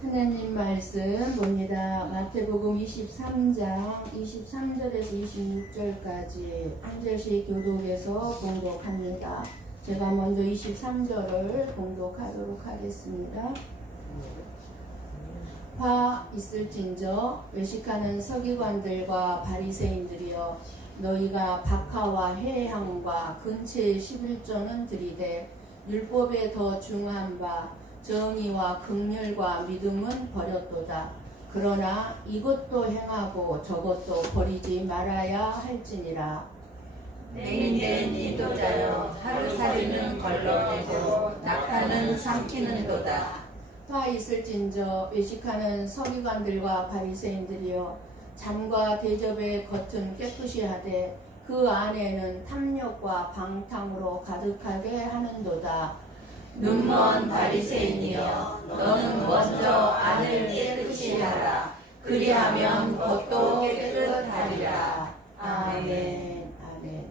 하나님 말씀 봅니다. 마태복음 23장 23절에서 26절까지 한 절씩 교독해서 봉독합니다. 제가 먼저 23절을 봉독하도록 하겠습니다. 화 있을진저 외식하는 서기관들과 바리새인들이여, 너희가 박하와 회향과 근체의 11조는 들이되 율법에 더 중한 바 정의와 긍휼과 믿음은 버렸도다. 그러나 이것도 행하고 저것도 버리지 말아야 할지니라. 맹인된 인도자여, 하루살이는 걸러내고 낙타는 삼키는도다. 화 있을진저 외식하는 서기관들과 바리새인들이여, 잔과 대접의 겉은 깨끗이 하되 그 안에는 탐욕과 방탕으로 가득하게 하는도다. 눈먼 바리새인이여, 너는 먼저 안을 깨끗이 하라. 그리하면 겉도 깨끗하리라. 아멘. 아멘.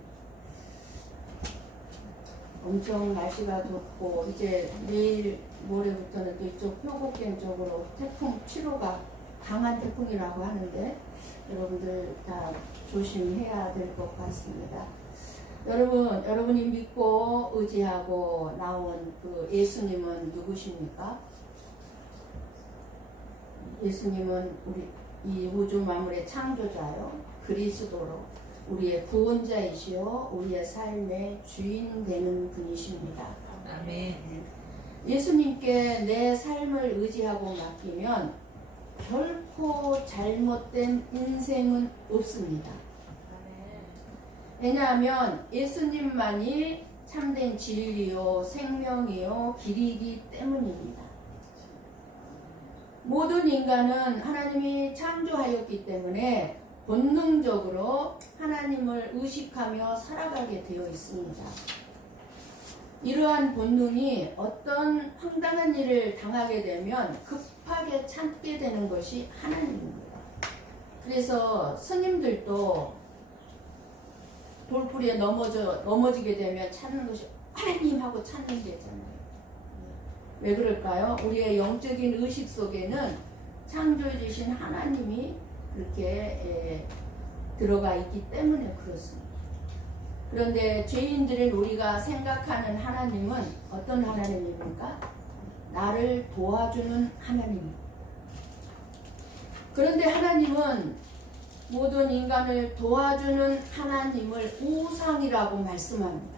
엄청 날씨가 덥고 이제 내일 모레부터는 또 이쪽 표곡갱 쪽으로 태풍 7호가 강한 태풍이라고 하는데 여러분들 다 조심해야 될 것 같습니다. 여러분이 믿고 의지하고 나온 그 예수님은 누구십니까? 예수님은 우리 이 우주 만물의 창조자요, 그리스도로 우리의 구원자이시요, 우리의 삶의 주인 되는 분이십니다. 아멘. 예수님께 내 삶을 의지하고 맡기면 결코 잘못된 인생은 없습니다. 왜냐하면 예수님만이 참된 진리요, 생명이요, 길이기 때문입니다. 모든 인간은 하나님이 창조하였기 때문에 본능적으로 하나님을 의식하며 살아가게 되어 있습니다. 이러한 본능이 어떤 황당한 일을 당하게 되면 급하게 찾게 되는 것이 하나님입니다. 그래서 스님들도 돌부리에 넘어지게 되면 찾는 것이 하나님 하고 찾는 게잖아요. 왜 그럴까요? 우리의 영적인 의식 속에는 창조해 주신 하나님이 그렇게 들어가 있기 때문에 그렇습니다. 그런데 죄인들인 우리가 생각하는 하나님은 어떤 하나님입니까? 나를 도와주는 하나님입니다. 그런데 하나님은 모든 인간을 도와주는 하나님을 우상이라고 말씀합니다.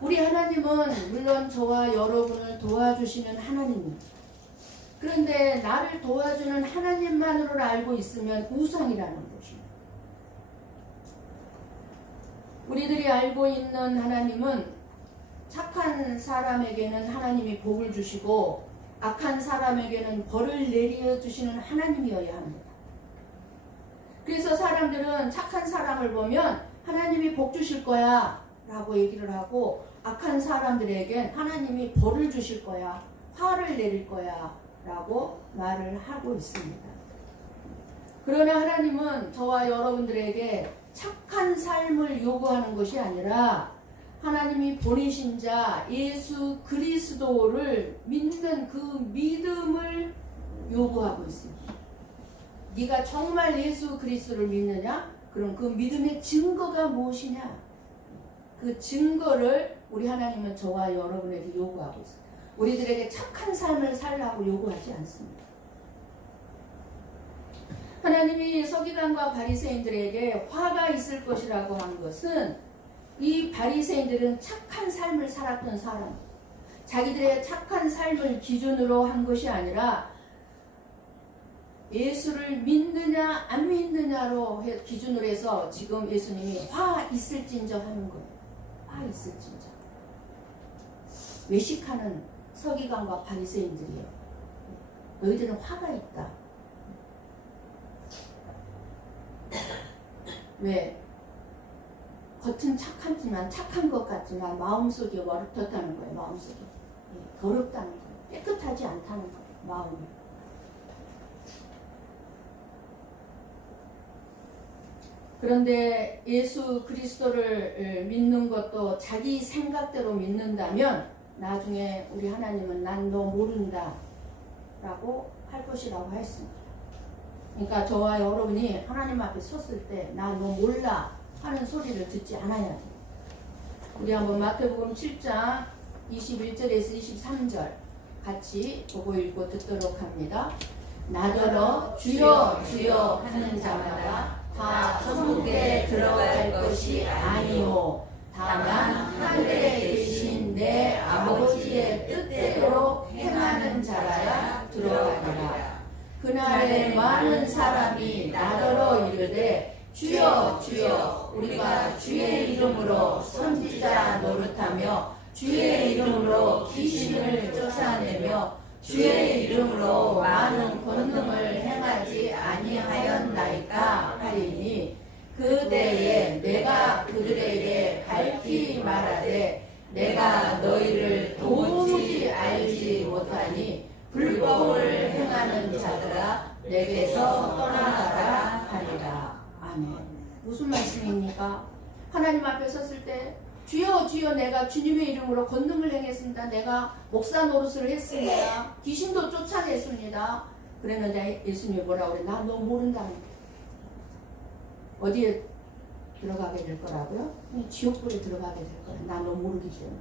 우리 하나님은 물론 저와 여러분을 도와주시는 하나님입니다. 그런데 나를 도와주는 하나님만으로 알고 있으면 우상이라는 것입니다. 우리들이 알고 있는 하나님은 착한 사람에게는 하나님이 복을 주시고 악한 사람에게는 벌을 내려주시는 하나님이어야 합니다. 그래서 사람들은 착한 사람을 보면 하나님이 복 주실 거야 라고 얘기를 하고, 악한 사람들에겐 하나님이 벌을 주실 거야, 화를 내릴 거야 라고 말을 하고 있습니다. 그러나 하나님은 저와 여러분들에게 착한 삶을 요구하는 것이 아니라 하나님이 보내신 자 예수 그리스도를 믿는 그 믿음을 요구하고 있습니다. 네가 정말 예수 그리스도를 믿느냐? 그럼 그 믿음의 증거가 무엇이냐? 그 증거를 우리 하나님은 저와 여러분에게 요구하고 있습니다. 우리들에게 착한 삶을 살라고 요구하지 않습니다. 하나님이 서기관과 바리새인들에게 화가 있을 것이라고 한 것은 이 바리새인들은 착한 삶을 살았던 사람, 자기들의 착한 삶을 기준으로 한 것이 아니라 예수를 믿느냐 안 믿느냐로 기준으로 해서 지금 예수님이 화 있을진저 하는 거예요. 화 있을진저. 외식하는 서기관과 바리새인들이에요. 너희들은 화가 있다. 왜? 겉은 착한 것 같지만 마음속이 어떻다는 거예요. 마음속이 더럽다는 거예요. 깨끗하지 않다는 거예요. 마음이. 그런데 예수 그리스도를 믿는 것도 자기 생각대로 믿는다면 나중에 우리 하나님은 난 너 모른다 라고 할 것이라고 했습니다. 그러니까 저와 여러분이 하나님 앞에 섰을 때 나 너 몰라 하는 소리를 듣지 않아야 돼요. 우리 한번 마태복음 7장 21절에서 23절 같이 보고 읽고 듣도록 합니다. 나더러 주여 주여 하는 자마다 다 천국에 들어갈 것이 아니요 다만 하늘에 계신 내 아버지의 뜻대로 행하는 자라야 들어가리라. 그날에 많은 사람이 나더러 이르되 주여 주여 우리가 주의 이름으로 선지자 노릇하며 주의 이름으로 귀신을 쫓아내며 주의 이름으로 많은 권능을 행하지 아니하였나이까 하리니 그때에 내가 그들에게 밝히 말하되 내가 너희를 도무지 알지 못하니 불법을 행하는 자들아 내게서 떠나가라 하리라. 아멘. 무슨 말씀입니까? 하나님 앞에 섰을 때 주여 주여 내가 주님의 이름으로 권능을 행했습니다. 내가 목사 노릇을 했습니다. 귀신도 쫓아냈습니다. 그랬는데 예수님이 뭐라고 그래? 나 너 모른다는 거예요. 어디에 들어가게 될 거라고요? 지옥불에 들어가게 될 거예요. 나 너 모르기 때문에.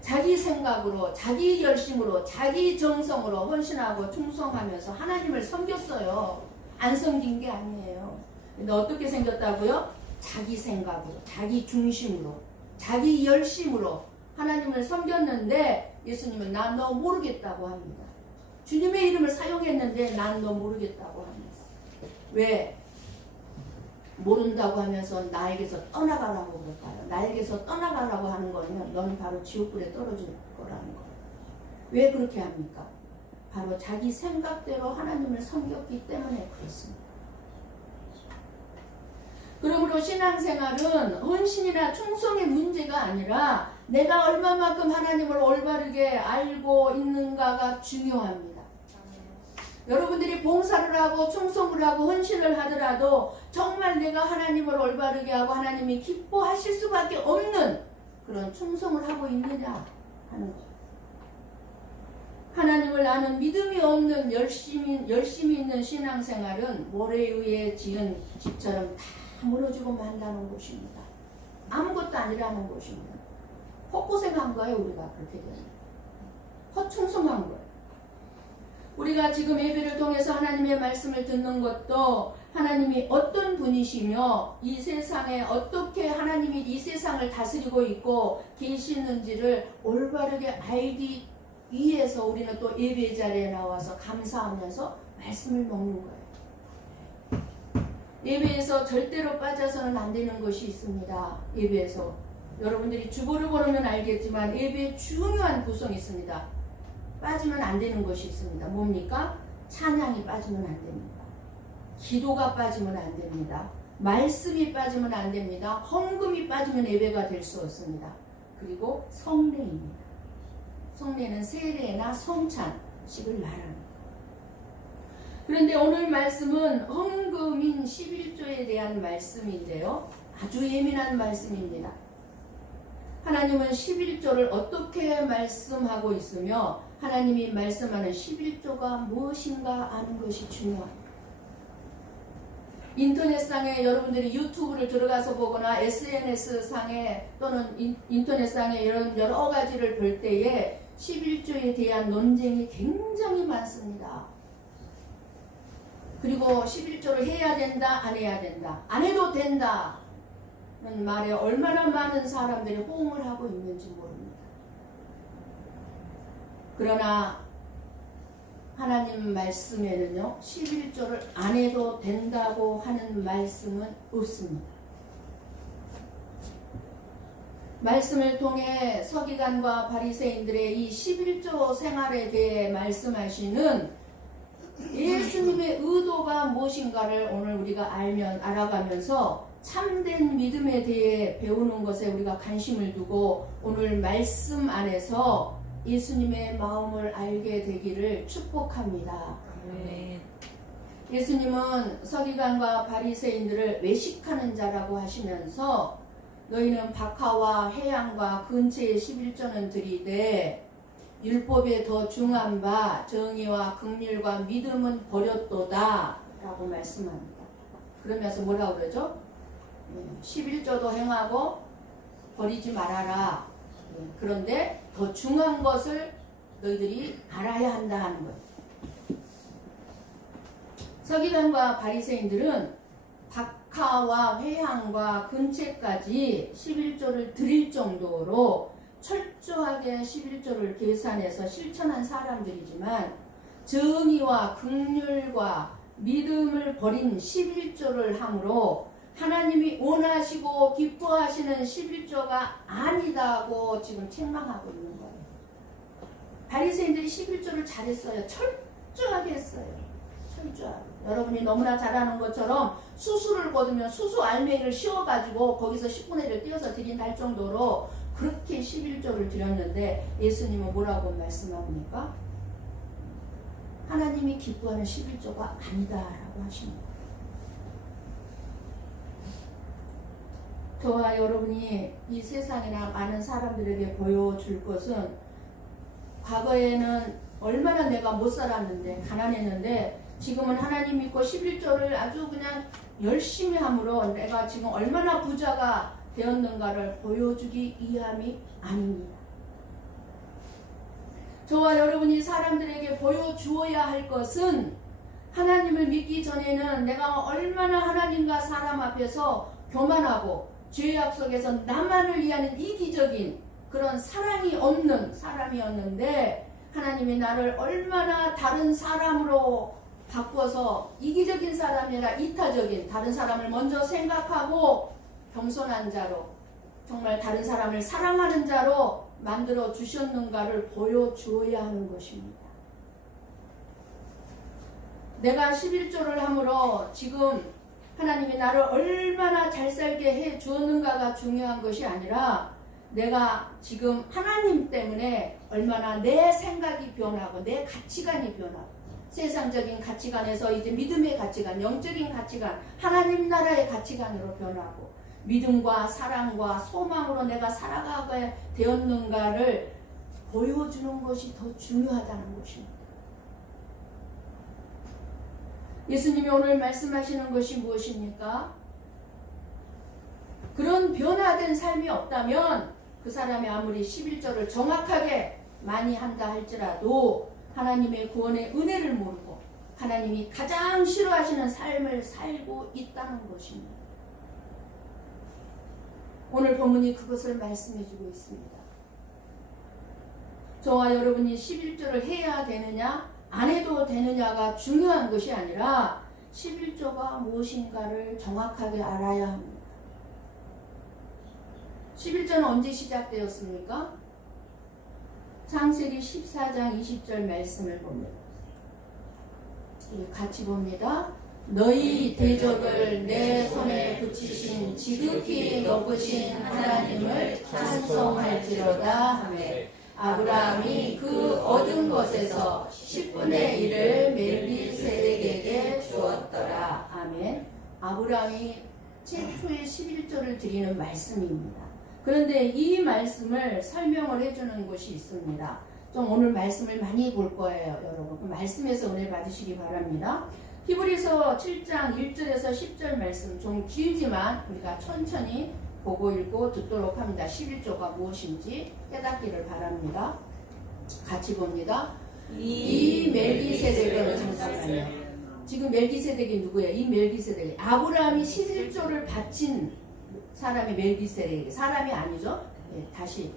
자기 생각으로, 자기 열심으로, 자기 정성으로 헌신하고 충성하면서 하나님을 섬겼어요. 안 섬긴 게 아니에요. 근데 어떻게 생겼다고요? 자기 생각으로, 자기 중심으로, 자기 열심으로 하나님을 섬겼는데 예수님은 난 너 모르겠다고 합니다. 주님의 이름을 사용했는데 난 너 모르겠다고 합니다. 왜? 모른다고 하면서 나에게서 떠나가라고 그럴까요? 나에게서 떠나가라고 하는 거는 너는 바로 지옥불에 떨어질 거라는 거예요. 왜 그렇게 합니까? 바로 자기 생각대로 하나님을 섬겼기 때문에 그렇습니다. 그러므로 신앙생활은 헌신이나 충성의 문제가 아니라 내가 얼마만큼 하나님을 올바르게 알고 있는가가 중요합니다. 여러분들이 봉사를 하고 충성을 하고 헌신을 하더라도 정말 내가 하나님을 올바르게 하고 하나님이 기뻐하실 수밖에 없는 그런 충성을 하고 있느냐 하는 것. 하나님을 아는 믿음이 없는 열심히 있는 신앙생활은 모래에 의해 지은 집처럼 다 무너지고 만다는 것입니다. 아무것도 아니라는 것입니다. 헛고생한 거예요. 우리가 그렇게 되면 헛충성한 거예요. 우리가 지금 예배를 통해서 하나님의 말씀을 듣는 것도 하나님이 어떤 분이시며 이 세상에 어떻게 하나님이 이 세상을 다스리고 있고 계시는지를 올바르게 알기 위해서 우리는 또 예배 자리에 나와서 감사하면서 말씀을 먹는 거예요. 예배에서 절대로 빠져서는 안 되는 것이 있습니다. 예배에서 여러분들이 주보를 보면 알겠지만 예배에 중요한 구성이 있습니다. 빠지면 안 되는 것이 있습니다. 뭡니까? 찬양이 빠지면 안 됩니다. 기도가 빠지면 안 됩니다. 말씀이 빠지면 안 됩니다. 헌금이 빠지면 예배가 될 수 없습니다. 그리고 성례입니다. 성례는 세례나 성찬식을 말합니다. 그런데 오늘 말씀은 헌금인 11조에 대한 말씀인데요. 아주 예민한 말씀입니다. 하나님은 11조를 어떻게 말씀하고 있으며 하나님이 말씀하는 11조가 무엇인가 아는 것이 중요합니다. 인터넷상에 여러분들이 유튜브를 들어가서 보거나 SNS상에 또는 인터넷상에 이런 여러 가지를 볼 때에 11조에 대한 논쟁이 굉장히 많습니다. 그리고 11조를 해야 된다, 안 해야 된다, 안 해도 된다는 말에 얼마나 많은 사람들이 호응을 하고 있는지 모릅니다. 그러나 하나님 말씀에는요 11조를 안 해도 된다고 하는 말씀은 없습니다. 말씀을 통해 서기관과 바리새인들의 이 11조 생활에 대해 말씀하시는 예수님의 의도가 무엇인가를 오늘 우리가 알아가면서 참된 믿음에 대해 배우는 것에 우리가 관심을 두고 오늘 말씀 안에서 예수님의 마음을 알게 되기를 축복합니다. 아멘. 예수님은 서기관과 바리새인들을 외식하는 자라고 하시면서 너희는 박하와 회양과 근처의 11조는 드리되 율법에 더 중한 바 정의와 긍휼과 믿음은 버렸도다 라고 말씀합니다. 그러면서 뭐라고 그러죠? 11조도 행하고 버리지 말아라. 그런데 더 중한 것을 너희들이 알아야 한다 하는 거예요. 서기관과 바리새인들은 박하와 회향과 근채까지 11조를 드릴 정도로 철저하게 11조를 계산해서 실천한 사람들이지만 정의와 긍휼과 믿음을 버린 11조를 함으로 하나님이 원하시고 기뻐하시는 11조가 아니다고 지금 책망하고 있는 거예요. 바리새인들이 11조를 잘했어요. 철저하게 했어요. 철저하게. 여러분이 너무나 잘 아는 것처럼 수수를 거두면 수수 알맹이를 씌워가지고 거기서 10분의 1을 띄어서 드린다 할 정도로 그렇게 11조를 드렸는데 예수님은 뭐라고 말씀합니까? 하나님이 기뻐하는 11조가 아니다라고 하십니다. 저와 여러분이 이 세상이나 많은 사람들에게 보여줄 것은 과거에는 얼마나 내가 못 살았는데 가난했는데 지금은 하나님 믿고 11조를 아주 그냥 열심히 함으로 내가 지금 얼마나 부자가 되었는가를 보여주기 위함이 아닙니다. 저와 여러분이 사람들에게 보여주어야 할 것은 하나님을 믿기 전에는 내가 얼마나 하나님과 사람 앞에서 교만하고 죄악 속에서 나만을 위하는 이기적인 그런 사랑이 없는 사람이었는데 하나님이 나를 얼마나 다른 사람으로 바꿔서 이기적인 사람이 아니라 이타적인 다른 사람을 먼저 생각하고 겸손한 자로 정말 다른 사람을 사랑하는 자로 만들어 주셨는가를 보여주어야 하는 것입니다. 내가 11조를 함으로 지금 하나님이 나를 얼마나 잘 살게 해 주었는가가 중요한 것이 아니라 내가 지금 하나님 때문에 얼마나 내 생각이 변하고 내 가치관이 변하고 세상적인 가치관에서 이제 믿음의 가치관, 영적인 가치관, 하나님 나라의 가치관으로 변하고 믿음과 사랑과 소망으로 내가 살아가게 되었는가를 보여주는 것이 더 중요하다는 것입니다. 예수님이 오늘 말씀하시는 것이 무엇입니까? 그런 변화된 삶이 없다면 그 사람이 아무리 11조를 정확하게 많이 한다 할지라도 하나님의 구원의 은혜를 모르고 하나님이 가장 싫어하시는 삶을 살고 있다는 것입니다. 오늘 본문이 그것을 말씀해주고 있습니다. 저와 여러분이 11조를 해야 되느냐 안 해도 되느냐가 중요한 것이 아니라 11조가 무엇인가를 정확하게 알아야 합니다. 11조는 언제 시작되었습니까? 창세기 14장 20절 말씀을 봅니다. 같이 봅니다. 너희 대적을 내 손에 붙이신 지극히 높으신 하나님을 찬송할지로다 하매 아브라함이 그 얻은 것에서 10분의 1을 멜기세덱에게 주었더라. 아멘. 아브라함이 최초의 11조를 드리는 말씀입니다. 그런데 이 말씀을 설명을 해주는 것이 있습니다. 좀 오늘 말씀을 많이 볼 거예요, 여러분. 그 말씀에서 은혜 받으시기 바랍니다. 히브리서 7장 1절에서 10절 말씀 좀 길지만 우리가 천천히 보고 읽고 듣도록 합니다. 11조가 무엇인지 깨닫기를 바랍니다. 같이 봅니다. 이 멜기세덱은 잠깐만요. 지금 멜기세덱이 누구예요? 이 멜기세덱이 아브라함이 11조를 바친 사람이 멜기세덱이 사람이 아니죠? 네, 다시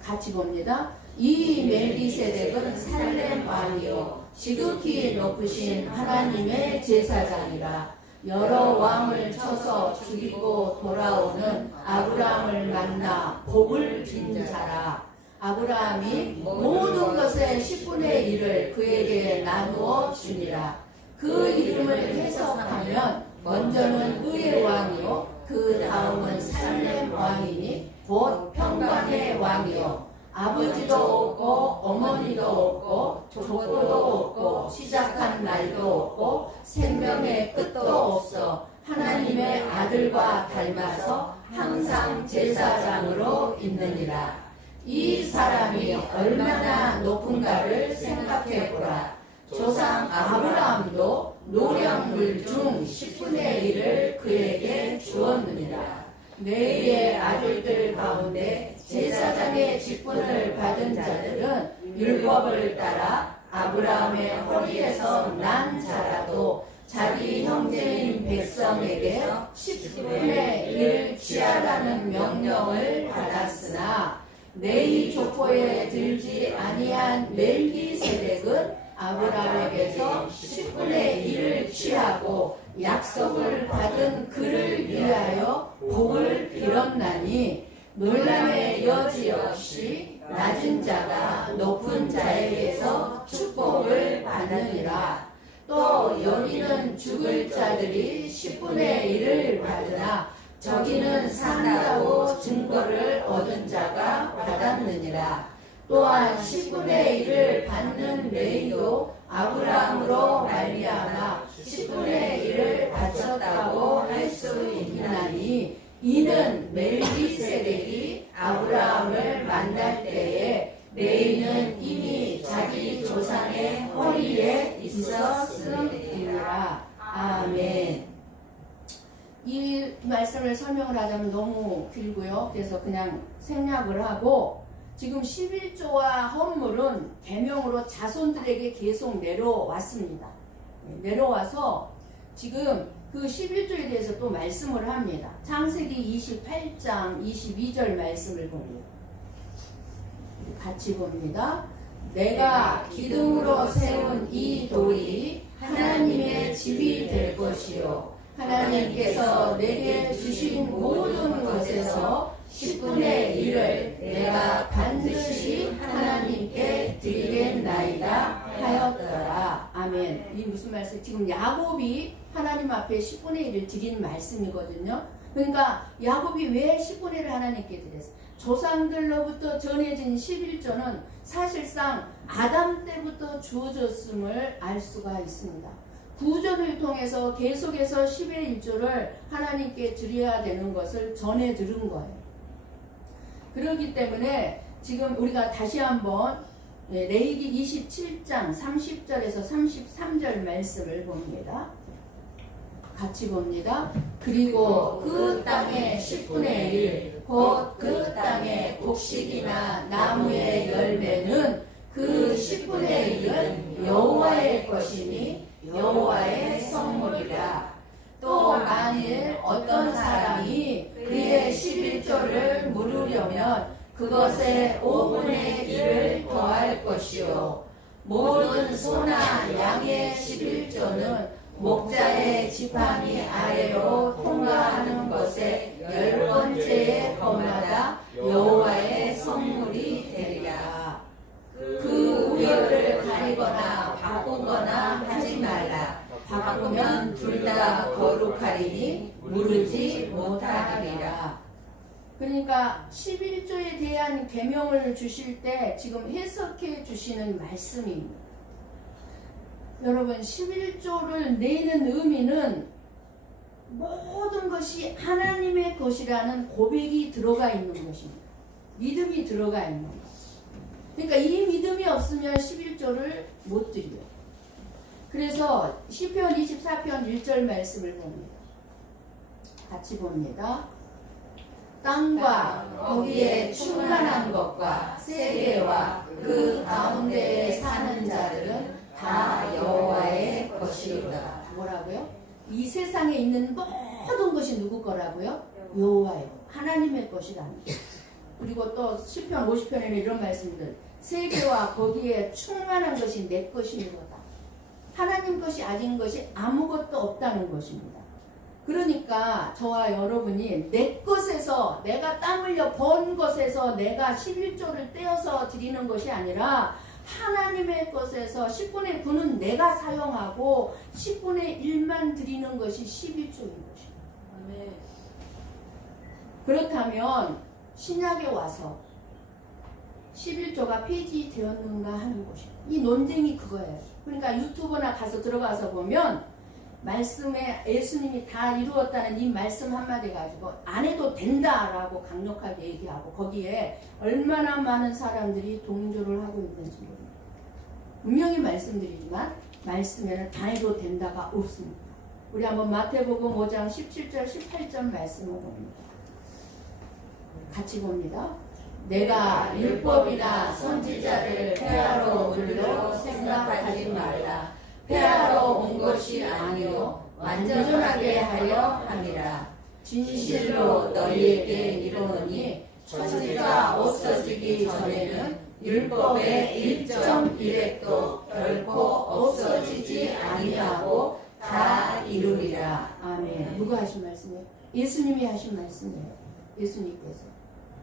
같이 봅니다. 이 멜기세덱은 살렘 왕이요 지극히 높으신 하나님의 제사장이라 여러 왕을 쳐서 죽이고 돌아오는 아브라함을 만나 복을 빈 자라. 아브라함이 모든 것의 10분의 1을 그에게 나누어 주니라. 그 이름을 해석하면 먼저는 의의 왕이요 그 다음은 살렘 왕이니 곧 평강의 왕이요 아버지도 없고 어머니도 없고 족보도 없고 시작한 날도 없고 생명의 끝도 없어 하나님의 아들과 닮아서 항상 제사장으로 있느니라. 이 사람이 얼마나 높은가를 생각해보라. 조상 아브라함도 노량물 중 10분의 1을 그에게 주었느니라. 레위의 아들들 가운데 제사장의 직분을 받은 자들은 율법을 따라 아브라함의 허리에서 난 자라도 자기 형제인 백성에게 10분의 1을 취하라는 명령을 받았으나 레위 족보에 들지 아니한 멜기세덱은 아브라함에게서 10분의 1을 취하고 약속을 받은 그를 위하여 복을 빌었나니 논란의 여지 없이 낮은 자가 높은 자에게서 축복을 받느니라. 또 여기는 죽을 자들이 10분의 1을 받으나 저기는 산다고 증거를 얻은 자가 받았느니라. 또한 10분의 1을 받는 레위도 아브라함으로 말미암아 10분의 1을 바쳤다고 할 수 있나니 이는 멜기세덱이 아브라함을 만날 때에 레위는 이미 자기 조상의 허리에 있었음이라. 아멘. 이 말씀을 설명을 하자면 너무 길고요. 그래서 그냥 생략을 하고 지금 11조와 헌물은 계명으로 자손들에게 계속 내려왔습니다. 내려와서 지금 그 11조에 대해서 또 말씀을 합니다. 창세기 28장 22절 말씀을 봅니다. 같이 봅니다. 내가 기둥으로 세운 이 돌이 하나님의 집이 될 것이요 하나님께서 내게 주신 모든 것에서 10분의 1을 내가 반드시 하나님께 드리겠나이다 하였더라. 아멘. 이 무슨 말씀? 지금 야곱이 하나님 앞에 10분의 1을 드린 말씀이거든요. 그러니까 야곱이 왜 10분의 1을 하나님께 드렸어요? 조상들로부터 전해진 11조는 사실상 아담 때부터 주어졌음을 알 수가 있습니다. 구절을 통해서 계속해서 10의 1조를 하나님께 드려야 되는 것을 전해 들은 거예요. 그렇기 때문에 지금 우리가 다시 한번 레위기 27장 30절에서 33절 말씀을 봅니다. 같이 봅니다. 그리고 그 땅의 10분의 1, 곧 그 땅의 곡식이나 나무의 열매는 그 10분의 1은 여호와의 것이니 여호와의 성물이라. 또 만일 어떤 사람이 그의 11조를 물으려면 그것에 5분의 1을 더할 것이요 모든 소나 양의 11조는 목자의 지팡이 아래로 통과하는 것에 10번째의 것마다 여호와의 성물이 되리라. 그 우열을 가리거나 바꾸거나 하지 말라. 바꾸면 둘 다 거룩하리니 무르지 못하리라. 그러니까 11조에 대한 계명을 주실 때 지금 해석해 주시는 말씀입니다. 여러분 11조를 내는 의미는 모든 것이 하나님의 것이라는 고백이 들어가 있는 것입니다. 믿음이 들어가 있는 것. 그러니까 이 믿음이 없으면 11조를 못 드려요. 그래서 시편 24편 1절 말씀을 봅니다. 같이 봅니다. 땅과 거기에 충만한 것과 세계와 그 가운데에 사는 자들은 다 여호와의 것이로다. 뭐라고요? 이 세상에 있는 모든 것이 누구 거라고요? 여호와의 것, 하나님의 것이라는 것. 그리고 또 시편 50편에는 이런 말씀들, 세계와 거기에 충만한 것이 내 것이로다. 하나님 것이 아닌 것이 아무것도 없다는 것입니다. 그러니까 저와 여러분이 내 것에서, 내가 땀 흘려 번 것에서 내가 11조를 떼어서 드리는 것이 아니라 하나님의 것에서 10분의 9는 내가 사용하고 10분의 1만 드리는 것이 11조인 것입니다. 아멘. 그렇다면 신약에 와서 11조가 폐지되었는가 하는 것입니다. 이 논쟁이 그거예요. 그러니까 유튜브나 가서 들어가서 보면 말씀에 예수님이 다 이루었다는 이 말씀 한마디 가지고 안 해도 된다라고 강력하게 얘기하고 거기에 얼마나 많은 사람들이 동조를 하고 있는지 모릅니다. 분명히 말씀드리지만 말씀에는 다 해도 된다가 없습니다. 우리 한번 마태복음 5장 17절 18절 말씀을 봅니다. 같이 봅니다. 내가 율법이나 선지자를 폐하러 오리로 생각하지 말라. 폐하러 온 것이 아니요 완전하게 하려 함이라. 진실로 너희에게 이르노니 천지가 없어지기 전에는 율법의 1.1획도 결코 없어지지 아니하고 다 이루리라. 아멘. 누가 하신 말씀이에요? 예수님이 하신 말씀이에요. 예수님께서.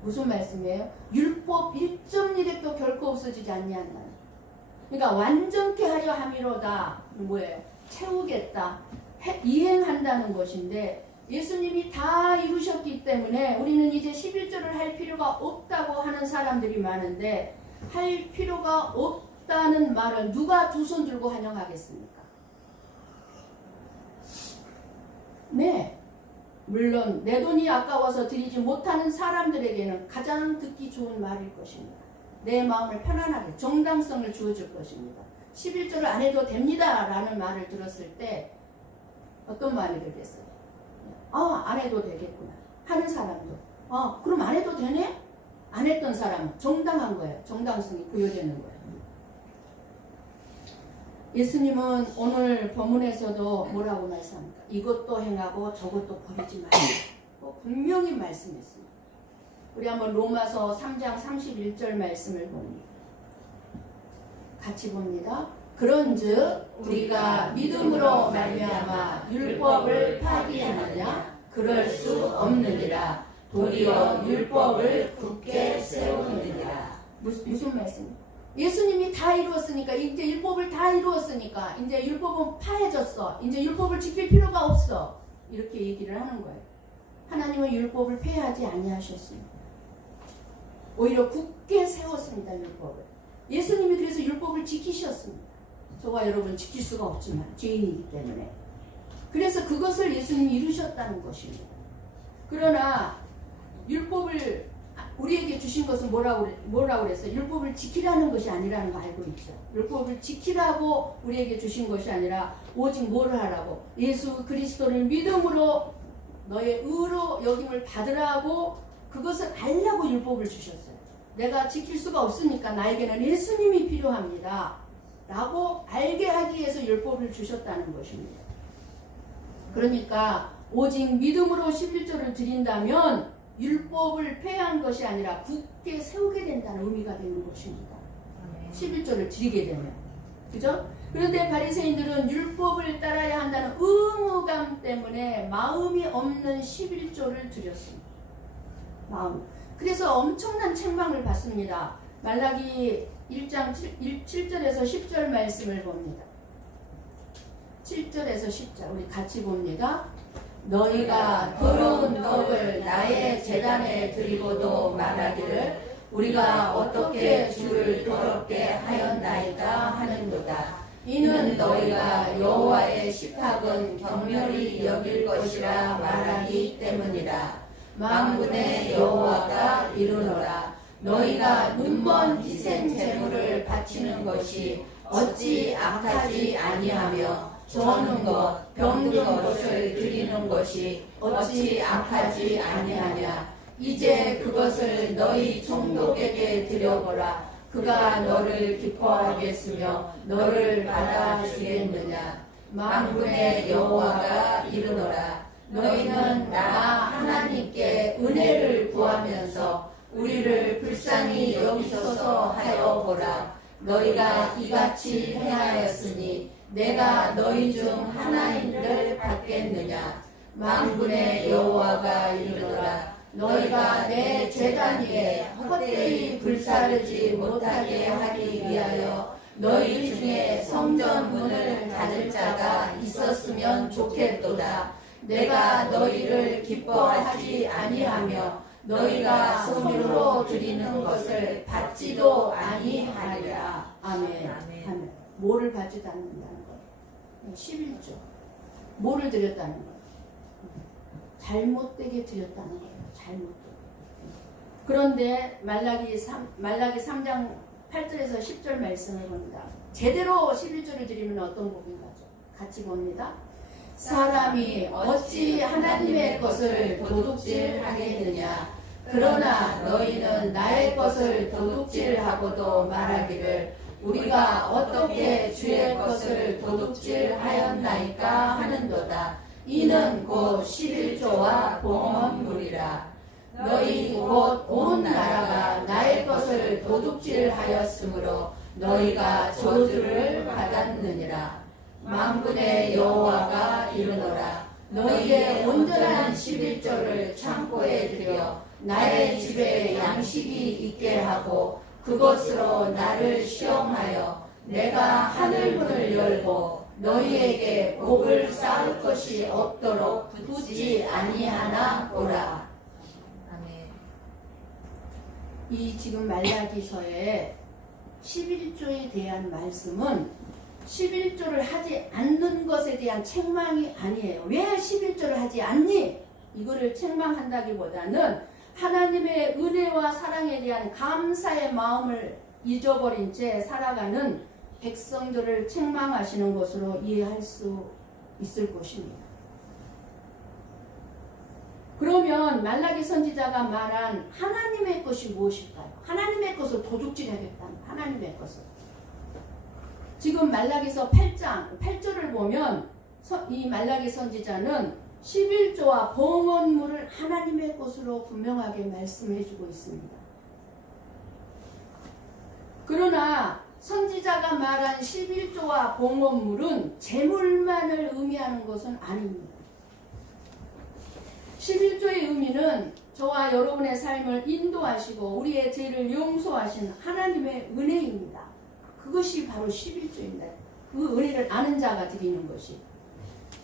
무슨 말씀이에요? 율법 1.1획도 결코 없어지지 아니한다. 그러니까 완전케 하려 함이로다. 뭐예요? 채우겠다. 이행한다는 것인데 예수님이 다 이루셨기 때문에 우리는 이제 11조를 할 필요가 없다고 하는 사람들이 많은데 할 필요가 없다는 말을 누가 두 손 들고 환영하겠습니까? 네. 물론 내 돈이 아까워서 드리지 못하는 사람들에게는 가장 듣기 좋은 말일 것입니다. 내 마음을 편안하게 정당성을 주어줄 것입니다. 11조를 안 해도 됩니다 라는 말을 들었을 때 어떤 마음이 들겠어요? 안 해도 되겠구나 하는 사람도 그럼 안 해도 되네? 안 했던 사람은 정당한 거예요. 정당성이 부여되는 거예요. 예수님은 오늘 본문에서도 뭐라고 말씀합니까? 이것도 행하고 저것도 버리지 말고 분명히 말씀했습니다. 우리 한번 로마서 3장 31절 말씀을 봅니다. 같이 봅니다. 그런즉 우리가 믿음으로 말미암아 율법을 파기하느냐? 그럴 수 없느니라. 도리어 율법을 굳게 세우느니라. 무슨 말씀입니까? 예수님이 다 이루었으니까 이제 율법을 다 이루었으니까 이제 율법은 파해졌어. 이제 율법을 지킬 필요가 없어. 이렇게 얘기를 하는 거예요. 하나님은 율법을 폐하지 아니하셨습니다. 오히려 굳게 세웠습니다. 율법을. 예수님이 그래서 율법을 지키셨습니다. 저와 여러분 지킬 수가 없지만 죄인이기 때문에. 그래서 그것을 예수님이 이루셨다는 것입니다. 그러나 율법을 우리에게 주신 것은 뭐라고 그랬어요? 율법을 지키라는 것이 아니라는 거 알고 있죠. 율법을 지키라고 우리에게 주신 것이 아니라 오직 뭐를 하라고? 예수 그리스도를 믿음으로 너의 의로 여김을 받으라고 그것을 알라고 율법을 주셨어요. 내가 지킬 수가 없으니까 나에게는 예수님이 필요합니다. 라고 알게 하기 위해서 율법을 주셨다는 것입니다. 그러니까 오직 믿음으로 11조를 드린다면 율법을 폐한 것이 아니라 굳게 세우게 된다는 의미가 되는 것입니다. 11조를 드리게 되면. 그죠? 그런데 바리새인들은 율법을 따라야 한다는 의무감 때문에 마음이 없는 11조를 드렸습니다. 마음. 그래서 엄청난 책망을 받습니다. 말라기 1장 7절에서 10절 말씀을 봅니다. 7절에서 10절 우리 같이 봅니다. 너희가 더러운 떡을 나의 제단에 드리고도 말하기를 우리가 어떻게 주를 더럽게 하였나이까 하는도다. 이는 너희가 여호와의 식탁은 경멸히 여길 것이라 말하기 때문이라. 만군의 여호와가 이르노라. 너희가 눈먼 희생 제물을 바치는 것이 어찌 악하지 아니하며 저는 것, 병든 것을 드리는 것이 어찌 악하지 아니하냐. 이제 그것을 너희 총독에게 드려보라. 그가 너를 기뻐하겠으며 너를 받아주겠느냐. 만군의 여호와가 이르노라. 너희는 나 하나님께 은혜를 구하면서 우리를 불쌍히 여기소서 하여 보라. 너희가 이같이 행하였으니 내가 너희 중 하나인들 받겠느냐. 만군의 여호와가 이르노라. 너희가 내 제단 위에 헛되이 불사르지 못하게 하기 위하여 너희 중에 성전 문을 닫을 자가 있었으면 좋겠도다. 내가 너희를 기뻐하지 아니하며 너희가 손으로 드리는 것을 받지도 아니하리라. 아멘. 아멘. 뭐를 받지도 않는다는 거예요? 11조. 뭐를 드렸다는 거예요? 잘못되게 드렸다는 거예요. 잘못되게. 그런데 말라기 3장 8절에서 10절 말씀을 봅니다. 제대로 11절을 드리면 어떤 복인가죠? 같이 봅니다. 사람이 어찌 하나님의 것을 도둑질하겠느냐? 그러나 너희는 나의 것을 도둑질하고도 말하기를 우리가 어떻게 주의 것을 도둑질하였나이까 하는도다. 이는 곧 11조와 봉헌물이라. 너희 곧 온 나라가 나의 것을 도둑질하였으므로 너희가 저주를 받았느니라. 만군의 여호와가 이르노라. 너희의 온전한 11조를 창고에 들여 나의 집에 양식이 있게 하고 그것으로 나를 시험하여 내가 하늘 문을 열고 너희에게 복을 쌓을 것이 없도록 붙지 아니하나 보라. 아멘. 이 지금 말라기서의 11조에 대한 말씀은 11조를 하지 않는 것에 대한 책망이 아니에요. 왜 11조를 하지 않니? 이거를 책망한다기보다는 하나님의 은혜와 사랑에 대한 감사의 마음을 잊어버린 채 살아가는 백성들을 책망하시는 것으로 이해할 수 있을 것입니다. 그러면 말라기 선지자가 말한 하나님의 것이 무엇일까요? 하나님의 것을 도둑질하겠다는 하나님의 것을. 지금 말라기서 8절을 보면 이 말라기 선지자는 11조와 봉헌물을 하나님의 것으로 분명하게 말씀해주고 있습니다. 그러나 선지자가 말한 11조와 봉헌물은 재물만을 의미하는 것은 아닙니다. 11조의 의미는 저와 여러분의 삶을 인도하시고 우리의 죄를 용서하신 하나님의 은혜입니다. 그것이 바로 11조입니다. 그 은혜를 아는 자가 드리는 것이.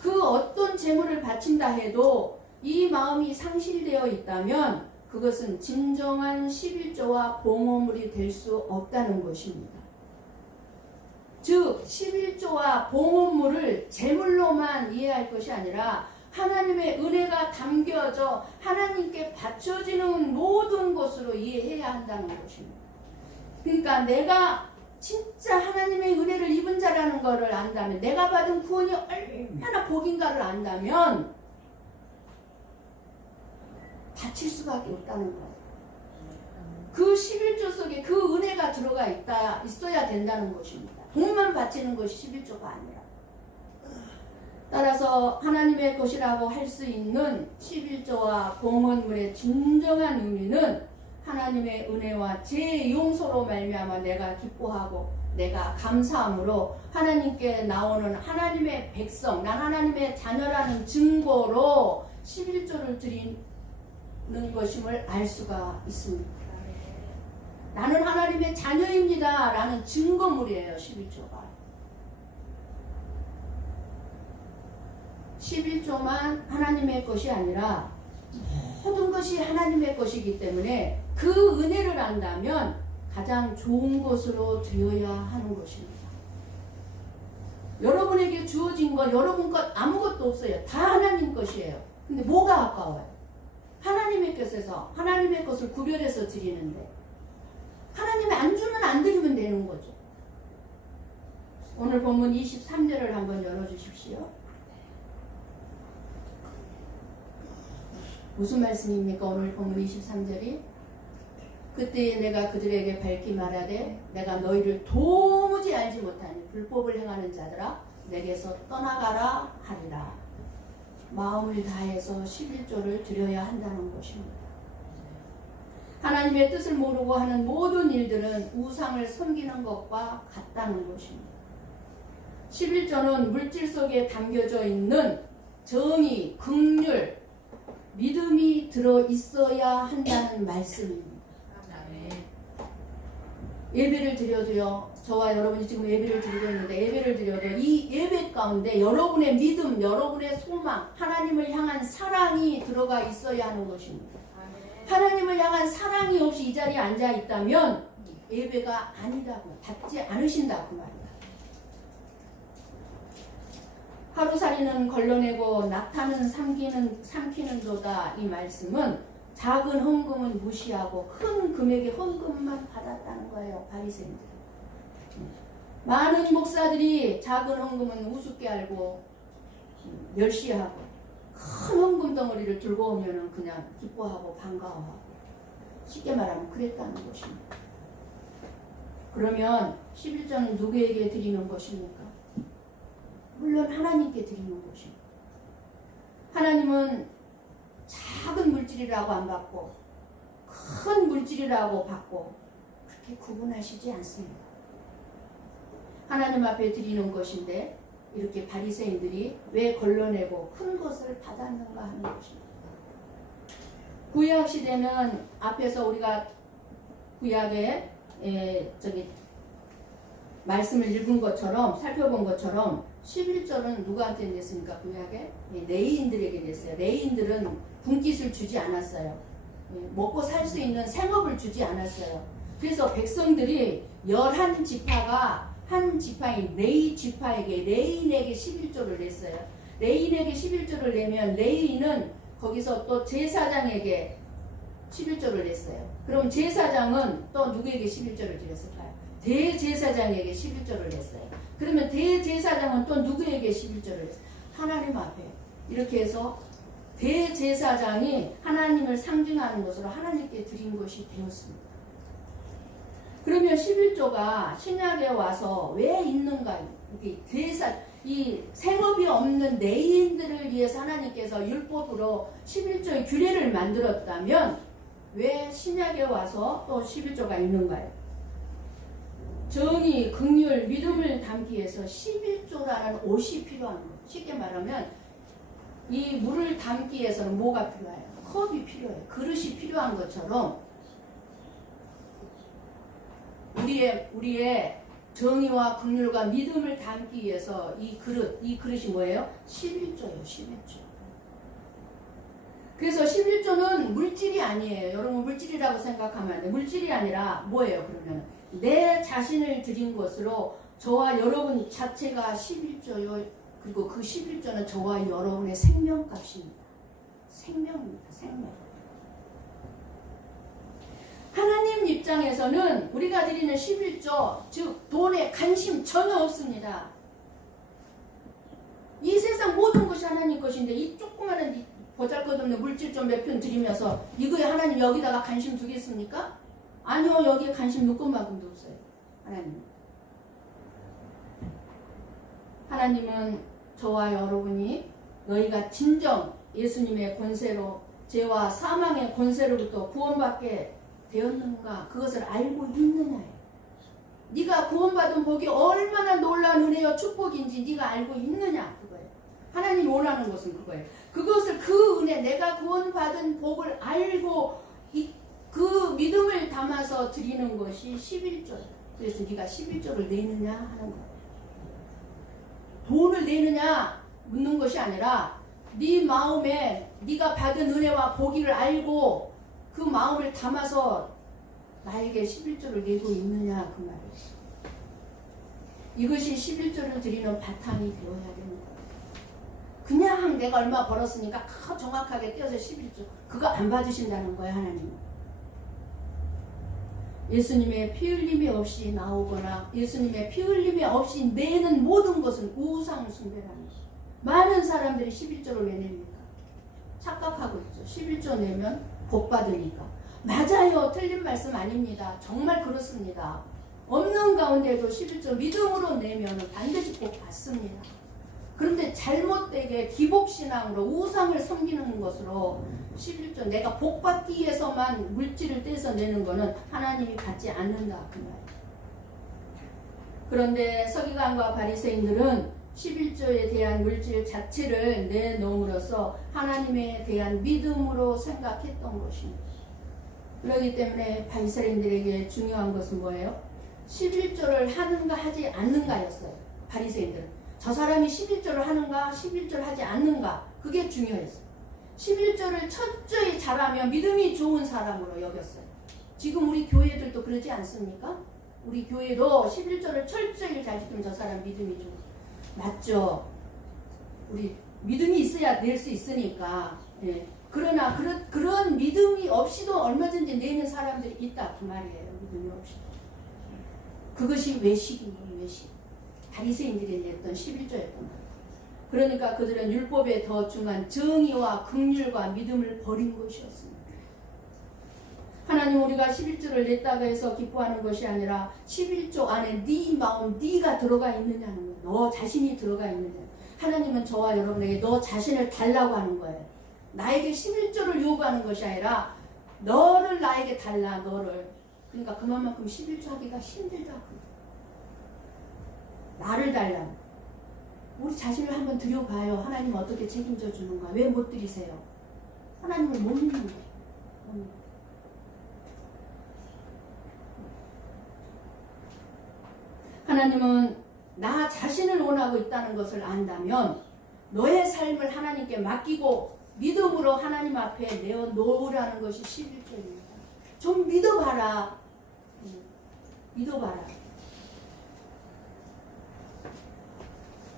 그 어떤 재물을 바친다 해도 이 마음이 상실되어 있다면 그것은 진정한 11조와 봉헌물이 될 수 없다는 것입니다. 즉 11조와 봉헌물을 재물로만 이해할 것이 아니라 하나님의 은혜가 담겨져 하나님께 바쳐지는 모든 것으로 이해해야 한다는 것입니다. 그러니까 내가 진짜 하나님의 은혜를 입은 자라는 것을 안다면, 내가 받은 구원이 얼마나 복인가를 안다면 바칠 수밖에 없다는 거예요. 그 11조 속에 그 은혜가 들어가 있어야 된다는 것입니다. 돈만 바치는 것이 11조가 아니라. 따라서 하나님의 것이라고 할 수 있는 11조와 봉헌물의 진정한 의미는 하나님의 은혜와 제 용서로 말미암아 내가 기뻐하고 내가 감사함으로 하나님께 나오는 하나님의 백성, 난 하나님의 자녀라는 증거로 11조를 드리는 것임을 알 수가 있습니다. 나는 하나님의 자녀입니다 라는 증거물이에요. 11조가 11조만 하나님의 것이 아니라 모든 것이 하나님의 것이기 때문에 그 은혜를 안다면 가장 좋은 것으로 드려야 하는 것입니다. 여러분에게 주어진 건 여러분 것 아무것도 없어요. 다 하나님 것이에요. 근데 뭐가 아까워요? 하나님의 것에서 하나님의 것을 구별해서 드리는데 하나님의 안주는 안 드리면 되는 거죠. 오늘 본문 23절을 한번 열어주십시오. 무슨 말씀입니까? 오늘 본문 23절이 그때 내가 그들에게 밝히 말하되 내가 너희를 도무지 알지 못하니 불법을 행하는 자들아 내게서 떠나가라 하리라. 마음을 다해서 11조를 드려야 한다는 것입니다. 하나님의 뜻을 모르고 하는 모든 일들은 우상을 섬기는 것과 같다는 것입니다. 11조는 물질 속에 담겨져 있는 정의, 긍휼, 믿음이 들어 있어야 한다는 말씀입니다. 예배를 드려도요, 저와 여러분이 지금 예배를 드리고 있는데 예배를 드려도 이 예배 가운데 여러분의 믿음, 여러분의 소망, 하나님을 향한 사랑이 들어가 있어야 하는 것입니다. 하나님을 향한 사랑이 없이 이 자리에 앉아 있다면 예배가 아니다고, 받지 않으신다고 말이에요. 하루살이는 걸러내고 낙타는 삼키는도다. 이 말씀은 작은 헌금은 무시하고 큰 금액의 헌금만 받았다는 거예요. 바리새인들. 많은 목사들이 작은 헌금은 우습게 알고 멸시하고 큰 헌금 덩어리를 들고 오면은 그냥 기뻐하고 반가워하고 쉽게 말하면 그랬다는 것입니다. 그러면 11조는 누구에게 드리는 것입니까? 물론 하나님께 드리는 것입니다. 하나님은 작은 물질이라고 안 받고 큰 물질이라고 받고 그렇게 구분하시지 않습니다. 하나님 앞에 드리는 것인데 이렇게 바리새인들이 왜 걸러내고 큰 것을 받았는가 하는 것입니다. 구약 시대는 앞에서 우리가 구약에 말씀을 읽은 것처럼 살펴본 것처럼 11절은 누구한테 냈습니까? 구약에? 레위인들에게 냈어요. 레위인들은 분깃을 주지 않았어요. 먹고 살 수 있는 생업을 주지 않았어요. 그래서 백성들이 11지파가 한 지파인 레위 지파에게 레인에게 11조를 냈어요. 레인에게 11조를 내면 레인은 거기서 또 제사장에게 11조를 냈어요. 그럼 제사장은 또 누구에게 11조를 드렸을까요? 대제사장에게 11조를 냈어요. 그러면 대제사장은 또 누구에게 11조를 냈어요? 하나님 앞에. 이렇게 해서 대제사장이 하나님을 상징하는 것으로 하나님께 드린 것이 되었습니다. 그러면 11조가 신약에 와서 왜 있는가? 이 생업이 없는 레위인들을 위해서 하나님께서 율법으로 11조의 규례를 만들었다면 왜 신약에 와서 또 11조가 있는가요? 정의, 긍휼, 믿음을 담기 위해서 11조라는 옷이 필요한 거예요. 쉽게 말하면 이 물을 담기 위해서는 뭐가 필요해요? 컵이 필요해요. 그릇이 필요한 것처럼 우리의 정의와 긍휼과 믿음을 담기 위해서 이 그릇이 뭐예요? 11조예요. 11조. 그래서 11조는 물질이 아니에요. 여러분 물질이라고 생각하면 안 돼요. 물질이 아니라 뭐예요? 그러면 내 자신을 드린 것으로 저와 여러분 자체가 11조요. 그리고 그 11조는 저와 여러분의 생명값입니다. 생명입니다. 생명. 하나님 입장에서는 우리가 드리는 11조, 즉 돈에 관심 전혀 없습니다. 이 세상 모든 것이 하나님 것인데 이 조그마한 이 보잘것없는 물질 좀 몇 편 드리면서 이거에 하나님 여기다가 관심 두겠습니까? 아니요. 여기에 관심 누구만큼도 없어요. 하나님은 저와 여러분이 너희가 진정 예수님의 권세로 죄와 사망의 권세로부터 구원받게 되었는가 그것을 알고 있느냐예요. 네가 구원받은 복이 얼마나 놀라운 은혜요 축복인지 네가 알고 있느냐 그거예요. 하나님이 원하는 것은 그거예요. 그것을 그 은혜 내가 구원받은 복을 알고 그 믿음을 담아서 드리는 것이 11조예요. 그래서 네가 11조를 내느냐 하는 거예요. 돈을 내느냐 묻는 것이 아니라 네 마음에 네가 받은 은혜와 복을 알고 그 마음을 담아서 나에게 11조를 내고 있느냐 그 말이에요. 이것이 11조를 드리는 바탕이 되어야 되는 거예요. 그냥 내가 얼마 벌었으니까 정확하게 떼어서 11조 그거 안 받으신다는 거예요. 하나님은. 예수님의 피 흘림이 없이 나오거나 예수님의 피 흘림이 없이 내는 모든 것은 우상 숭배라는 거예요. 많은 사람들이 11조를 왜 냅니까? 착각하고 있죠. 11조 내면 복 받으니까. 맞아요. 틀린 말씀 아닙니다. 정말 그렇습니다. 없는 가운데도 11조 믿음으로 내면 반드시 복 받습니다. 그런데 잘못되게 기복신앙으로 우상을 섬기는 것으로 11조 내가 복 받기 위해서만 물질을 떼서 내는 것은 하나님이 받지 않는다 그 말이에요. 그런데 서기관과 바리새인들은 11조에 대한 물질 자체를 내놓음으로써 하나님에 대한 믿음으로 생각했던 것입니다. 그렇기 때문에 바리새인들에게 중요한 것은 뭐예요? 11조를 하는가 하지 않는가였어요. 바리새인들은. 저 사람이 11조를 하는가 11조를 하지 않는가 그게 중요했어요. 11조를 철저히 잘하면 믿음이 좋은 사람으로 여겼어요. 지금 우리 교회들도 그러지 않습니까? 우리 교회도 11조를 철저히 잘 지키면 저 사람 믿음이 좋아요. 맞죠? 우리 믿음이 있어야 낼 수 있으니까. 예. 그러나 그런 믿음이 없이도 얼마든지 내는 사람들이 있다 그 말이에요. 믿음이 없이도. 그것이 외식인 거예요. 외식. 바리새인들이 냈던 11조였던 거예요. 그러니까 그들은 율법에 더 중한 정의와 긍휼과 믿음을 버린 것이었습니다. 하나님 우리가 11조를 냈다고 해서 기뻐하는 것이 아니라 11조 안에 네 마음 네가 들어가 있느냐는 거예요. 너 자신이 들어가 있느냐. 하나님은 저와 여러분에게 너 자신을 달라고 하는 거예요. 나에게 11조를 요구하는 것이 아니라 너를 나에게 달라. 너를. 그러니까 그만큼 11조 하기가 힘들다. 나를 달라. 우리 자신을 한번 들여봐요. 하나님 어떻게 책임져 주는가. 왜 못 드리세요? 하나님을 못 믿는 거예요. 하나님은 나 자신을 원하고 있다는 것을 안다면 너의 삶을 하나님께 맡기고 믿음으로 하나님 앞에 내어놓으라는 것이 11조입니다. 좀 믿어봐라. 믿어봐라.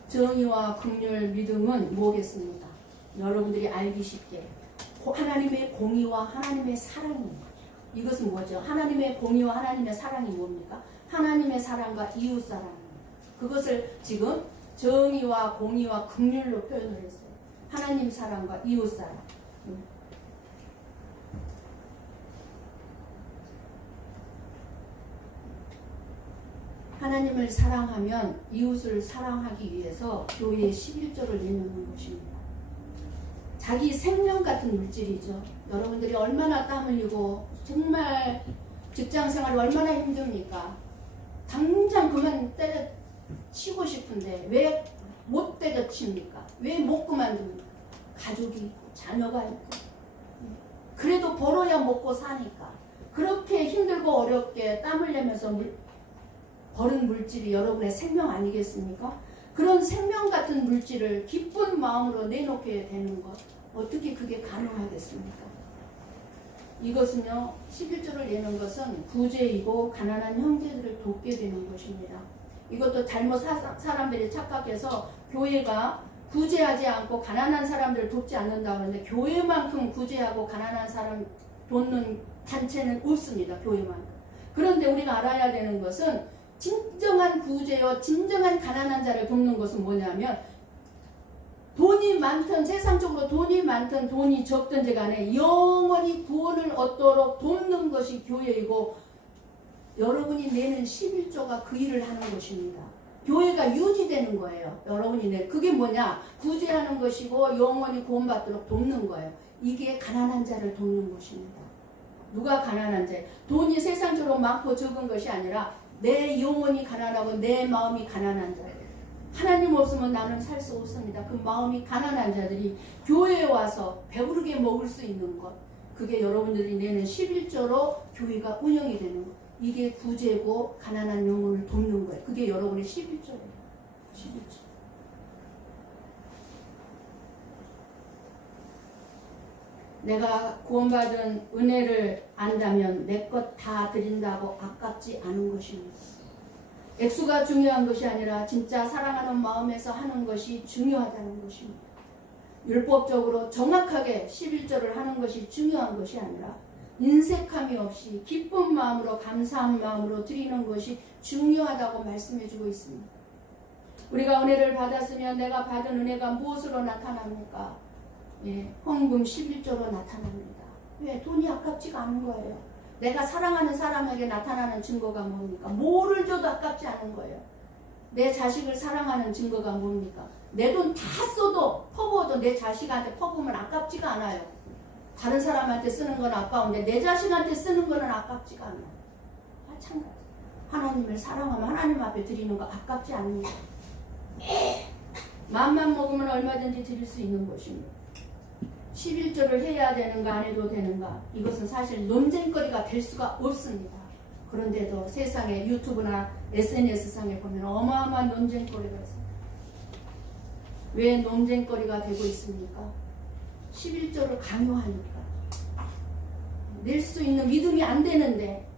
정의와 긍휼, 믿음은 뭐겠습니까? 여러분들이 알기 쉽게 하나님의 공의와 하나님의 사랑입니다. 이것은 뭐죠? 하나님의 공의와 하나님의 사랑이 뭡니까? 하나님의 사랑과 이웃 사랑입니다. 그것을 지금 정의와 공의와 긍휼로 표현을 했어요. 하나님 사랑과 이웃 사랑. 하나님을 사랑하면 이웃을 사랑하기 위해서 교회에 11조를 내놓는 것입니다. 자기 생명 같은 물질이죠. 여러분들이 얼마나 땀 흘리고 정말 직장생활 얼마나 힘듭니까? 당장 그만 때려치고 싶은데 왜 못 때려칩니까? 왜 못 그만둡니까? 가족이 있고 자녀가 있고 그래도 벌어야 먹고 사니까 그렇게 힘들고 어렵게 땀을 내면서 버는 물질이 여러분의 생명 아니겠습니까? 그런 생명 같은 물질을 기쁜 마음으로 내놓게 되는 것 어떻게 그게 가능하겠습니까? 이것은요 11조를 내는 것은 구제이고 가난한 형제들을 돕게 되는 것입니다. 이것도 잘못 사람들이 착각해서 교회가 구제하지 않고 가난한 사람들을 돕지 않는다 하는데 교회만큼 구제하고 가난한 사람 돕는 단체는 없습니다. 교회만큼. 그런데 우리가 알아야 되는 것은 진정한 구제요 진정한 가난한 자를 돕는 것은 뭐냐면 돈이 많든 세상적으로 돈이 많든 돈이 적든지 간에 영원히 구원을 얻도록 돕는 것이 교회이고 여러분이 내는 11조가 그 일을 하는 것입니다. 교회가 유지되는 거예요. 여러분이 내 그게 뭐냐? 구제하는 것이고 영원히 구원받도록 돕는 거예요. 이게 가난한 자를 돕는 것입니다. 누가 가난한 자? 돈이 세상적으로 많고 적은 것이 아니라 내 영혼이 가난하고 내 마음이 가난한 자예요. 하나님 없으면 나는 살 수 없습니다. 그 마음이 가난한 자들이 교회에 와서 배부르게 먹을 수 있는 것 그게 여러분들이 내는 11조로 교회가 운영이 되는 것 이게 구제고 가난한 영혼을 돕는 거예요. 그게 여러분의 11조예요. 11조. 내가 구원받은 은혜를 안다면 내 것 다 드린다고 아깝지 않은 것입니다. 액수가 중요한 것이 아니라 진짜 사랑하는 마음에서 하는 것이 중요하다는 것입니다. 율법적으로 정확하게 11조를 하는 것이 중요한 것이 아니라 인색함이 없이 기쁜 마음으로 감사한 마음으로 드리는 것이 중요하다고 말씀해주고 있습니다. 우리가 은혜를 받았으면 내가 받은 은혜가 무엇으로 나타납니까? 헌금 11조로 나타납니다. 왜? 돈이 아깝지가 않은 거예요. 내가 사랑하는 사람에게 나타나는 증거가 뭡니까? 뭐를 줘도 아깝지 않은 거예요. 내 자식을 사랑하는 증거가 뭡니까? 내 돈 다 써도 퍼부어도 내 자식한테 퍼부으면 아깝지가 않아요. 다른 사람한테 쓰는 건 아까운데 내 자식한테 쓰는 거는 아깝지가 않아요. 마찬가지. 하나님을 사랑하면 하나님 앞에 드리는 거 아깝지 않습니다. 마음만 먹으면 얼마든지 드릴 수 있는 것입니다. 11조를 해야 되는가 안 해도 되는가 이것은 사실 논쟁거리가 될 수가 없습니다. 그런데도 세상에 유튜브나 SNS상에 보면 어마어마한 논쟁거리가 있습니다. 왜 논쟁거리가 되고 있습니까? 11조를 강요하니까. 낼 수 있는 믿음이 안 되는데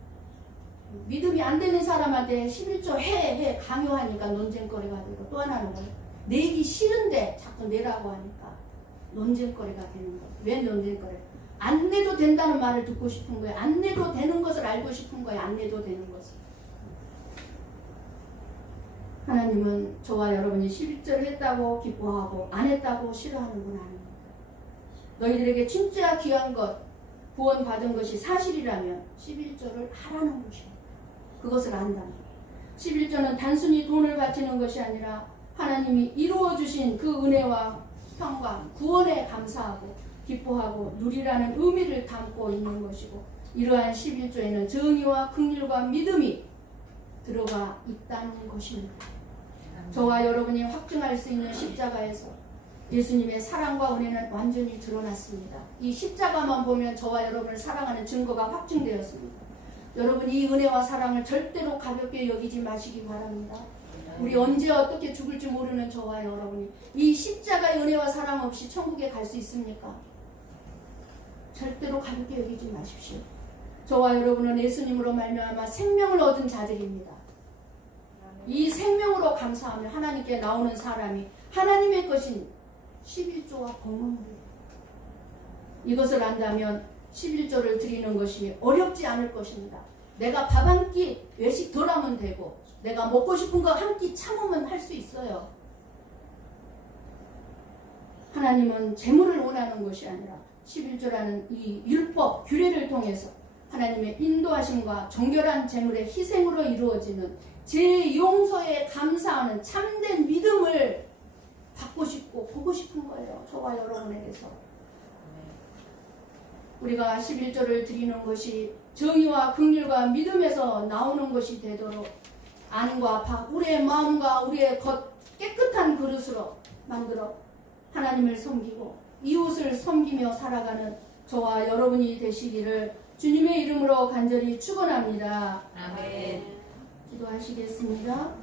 믿음이 안 되는 사람한테 11조 해 강요하니까 논쟁거리가 되고 또 하나는 뭐예요? 내기 싫은데 자꾸 내라고 하니까 논쟁거리가 되는 거예요. 왜 논쟁거리? 안 내도 된다는 말을 듣고 싶은 거예요. 안 내도 되는 것을 알고 싶은 거예요. 안 내도 되는 것을. 하나님은 저와 여러분이 11절을 했다고 기뻐하고 안 했다고 싫어하는 분 아닙니다. 너희들에게 진짜 귀한 것, 구원 받은 것이 사실이라면 11조를 하라는 것이에요. 그것을 안다면 11조는 단순히 돈을 바치는 것이 아니라 하나님이 이루어 주신 그 은혜와 평강, 구원에 감사하고 기뻐하고 누리라는 의미를 담고 있는 것이고, 이러한 11조에는 정의와 긍휼과 믿음이 들어가 있다는 것입니다. 저와 여러분이 확증할 수 있는 십자가에서 예수님의 사랑과 은혜는 완전히 드러났습니다. 이 십자가만 보면 저와 여러분을 사랑하는 증거가 확증되었습니다. 여러분, 이 은혜와 사랑을 절대로 가볍게 여기지 마시기 바랍니다. 우리 언제 어떻게 죽을지 모르는 저와 여러분이 이 십자가의 은혜와 사랑 없이 천국에 갈 수 있습니까? 절대로 가볍게 여기지 마십시오. 저와 여러분은 예수님으로 말미암아 생명을 얻은 자들입니다. 이 생명으로 감사하며 하나님께 나오는 사람이 하나님의 것인 11조와 공헌을 해요. 이것을 안다면 11조를 드리는 것이 어렵지 않을 것입니다. 내가 밥 한 끼 외식 덜 하면 되고, 내가 먹고 싶은 거 한 끼 참으면 할 수 있어요. 하나님은 재물을 원하는 것이 아니라 11조라는 이 율법, 규례를 통해서 하나님의 인도하심과 정결한 재물의 희생으로 이루어지는 제 용서에 감사하는 참된 믿음을 받고 싶고 보고 싶은 거예요. 저와 여러분에게서. 우리가 11조를 드리는 것이 정의와 긍휼과 믿음에서 나오는 것이 되도록 안과 밖, 우리의 마음과 우리의 겉 깨끗한 그릇으로 만들어 하나님을 섬기고 이웃을 섬기며 살아가는 저와 여러분이 되시기를 주님의 이름으로 간절히 축원합니다. 아멘. 기도하시겠습니다.